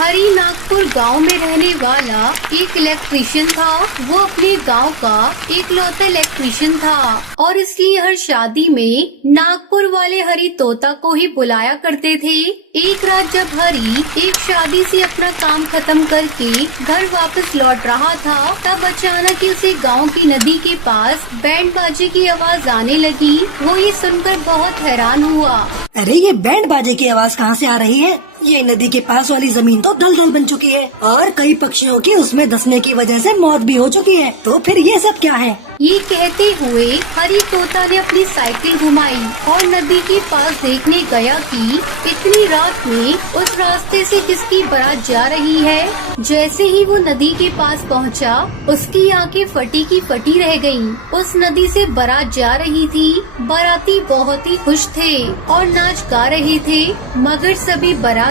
हरी नागपुर गांव में रहने वाला एक इलेक्ट्रीशियन था। वो अपने गांव का इकलौता इलेक्ट्रीशियन था और इसलिए हर शादी में नागपुर वाले हरी तोता को ही बुलाया करते थे। एक रात जब हरी एक शादी से अपना काम खत्म करके घर वापस लौट रहा था, तब अचानक ही उसे गांव की नदी के पास बैंड बाजे की आवाज आने लगी। वो ये सुनकर बहुत हैरान हुआ। अरे ये बैंड बाजे की आवाज कहाँ से आ रही है? ये नदी के पास वाली जमीन तो दलदल बन चुकी है और कई पक्षियों की उसमें धंसने की वजह से मौत भी हो चुकी है। तो फिर ये सब क्या है? ये कहते हुए हरी तोता ने अपनी साइकिल घुमाई और नदी के पास देखने गया कि इतनी रात में उस रास्ते से किसकी बारात जा रही है। जैसे ही वो नदी के पास पहुंचा, उसकी आंखें फटी की फटी रह गईं। उस नदी से बारात जा रही थी। बाराती बहुत ही खुश थे और नाच गा रहे थे, मगर सभी बाराती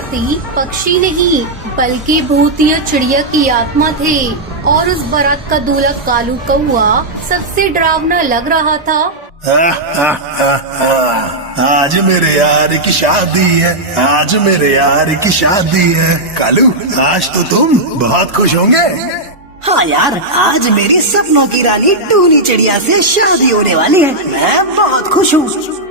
पक्षी नहीं बल्कि भूतिया चिड़िया की आत्मा थे। और उस बारात का दूल्हा कालू कौआ सबसे डरावना लग रहा था। आज मेरे यार की शादी है, आज मेरे यार की शादी है। कालू, आज तो तुम बहुत खुश होंगे। हाँ यार, आज मेरी सपनों की रानी टूनी चिड़िया से शादी होने वाली है। मैं बहुत खुश हूँ।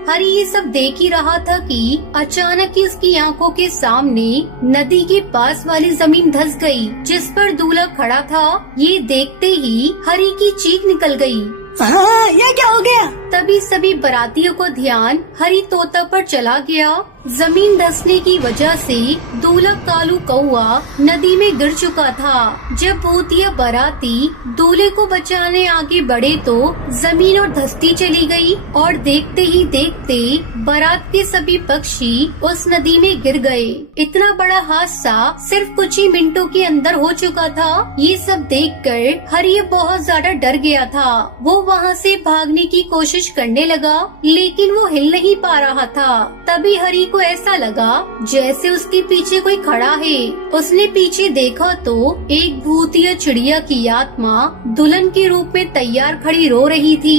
हरी ये सब देख ही रहा था कि अचानक ही उसकी आंखों के सामने नदी के पास वाली जमीन धंस गई, जिस पर दूल्हा खड़ा था। ये देखते ही हरी की चीख निकल गई। ये क्या हो गया? तभी सभी बारातियों को ध्यान हरी तोता पर चला गया। जमीन धंसने की वजह से दूल्हा कालू कौआ नदी में गिर चुका था। जब भूतिया बाराती दूल्हे को बचाने आगे बढ़े तो जमीन और धंसती चली गई और देखते ही देखते बारात के सभी पक्षी उस नदी में गिर गए। इतना बड़ा हादसा सिर्फ कुछ ही मिनटों के अंदर हो चुका था। ये सब देखकर हरी बहुत ज्यादा डर गया था। वो वहाँ से भागने की कोशिश करने लगा, लेकिन वो हिल नहीं पा रहा था। तभी हरी को ऐसा लगा जैसे उसके पीछे कोई खड़ा है। उसने पीछे देखा तो एक भूतिया चिड़िया की आत्मा दुल्हन के रूप में तैयार खड़ी रो रही थी।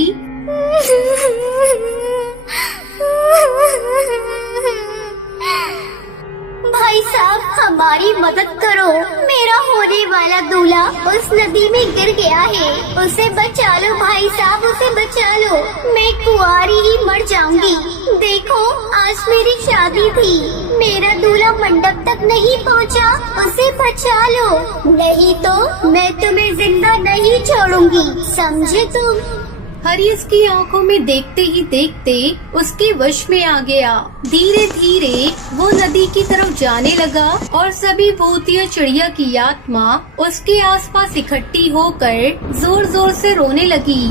भाई साहब, हमारी मदद करो। मेरा होने वाला दूल्हा उस नदी में गिर गया है। उसे बचा लो भाई साहब, उसे बचा लो। मैं कुंवारी ही मर जाऊंगी। देखो, आज मेरी शादी थी, मेरा दूल्हा मंडप तक नहीं पहुंचा। उसे बचा लो, नहीं तो मैं तुम्हें जिंदा नहीं छोड़ूंगी, समझे तुम? हरी उसकी आंखों में देखते ही देखते उसके वश में आ गया। धीरे धीरे वो नदी की तरफ जाने लगा और सभी भूतिया चिड़िया की आत्मा उसके आसपास इकट्ठी होकर जोर जोर से रोने लगी।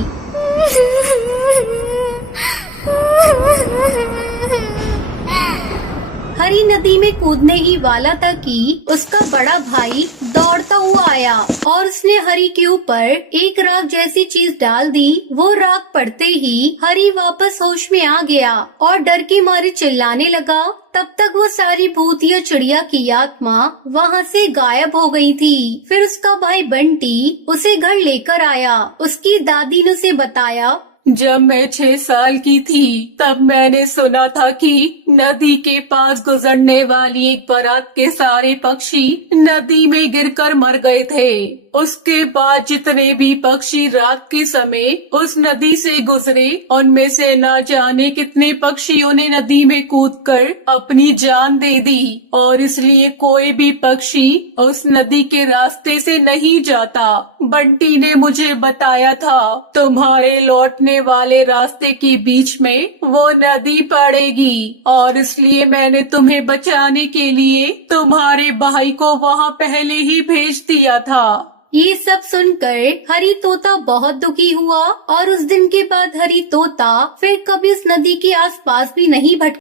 हरी नदी में कूदने ही वाला था कि उसका बड़ा भाई दौड़ता हुआ आया और उसने हरी के ऊपर एक राख जैसी चीज डाल दी। वो राख पड़ते ही हरी वापस होश में आ गया और डर के मारे चिल्लाने लगा। तब तक वो सारी भूतिया चिड़िया की आत्मा वहाँ से गायब हो गई थी। फिर उसका भाई बंटी उसे घर लेकर आया। उसकी दादी ने उसे बताया, जब मैं 6 साल की थी तब मैंने सुना था कि नदी के पास गुजरने वाली एक बारात के सारे पक्षी नदी में गिरकर मर गए थे। उसके बाद जितने भी पक्षी रात के समय उस नदी से गुजरे, उनमें से न जाने कितने पक्षियों ने नदी में कूदकर अपनी जान दे दी और इसलिए कोई भी पक्षी उस नदी के रास्ते से नहीं जाता। बंटी ने मुझे बताया था तुम्हारे लौटने वाले रास्ते के बीच में वो नदी पड़ेगी और इसलिए मैंने तुम्हें बचाने के लिए तुम्हारे भाई को वहाँ पहले ही भेज दिया था। ये सब सुनकर हरी तोता बहुत दुखी हुआ और उस दिन के बाद हरी तोता फिर कभी उस नदी के आसपास भी नहीं भटका।